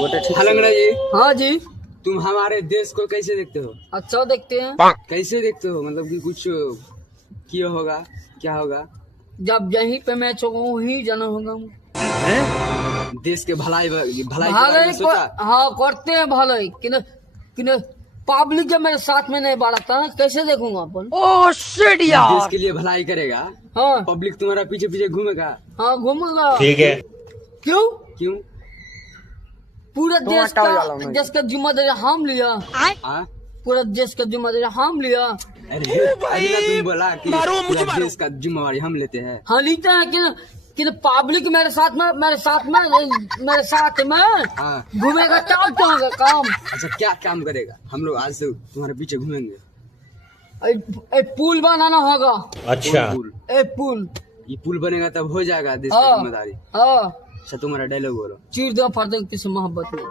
वो तो ठीक। हलंगड़ा जी, हाँ जी। तुम हमारे देश को कैसे देखते हो? अच्छा देखते हैं। कैसे देखते हो? मतलब कि कुछ किया होगा, क्या होगा? जब यहीं पे मैच होगा वहीं जाना होगा। हैं? देश के भलाई भलाई के बारे भले में सोचा? हाँ करते हैं भले कि पब्लिक जब मेरे साथ में नहीं बढ़ता कैसे देखूंगा अपन। देश के लिए भलाई करेगा, हाँ पब्लिक तुम्हारा पीछे पीछे घूमेगा। हाँ घूमूंगा। ठीक है। क्यों? क्यों? पूरा देश का जिम्मेदारी हम लिया। हाँ? पूरा देश का जिम्मेदारी हम लिया। अरे अभी ना तुम बोला कि पूरा देश का जिम्मेवारी हम लेते हैं। हाँ लेते हैं कि पब्लिक मेरे साथ में हाँ। घूमेगा तब तो होगा काम। अच्छा क्या काम करेगा? हम लोग आज से तुम्हारे पीछे घूमेंगे। एक पुल बनाना होगा। अच्छा। पुल? एक पुल। ये पुल बनेगा तब हो जाएगा देश की हाँ जिम्मेदारी। हाँ। अच्छा तुम्हारा डायलॉग बोलो। चीर दो फर्द किसी मोहब्बत में।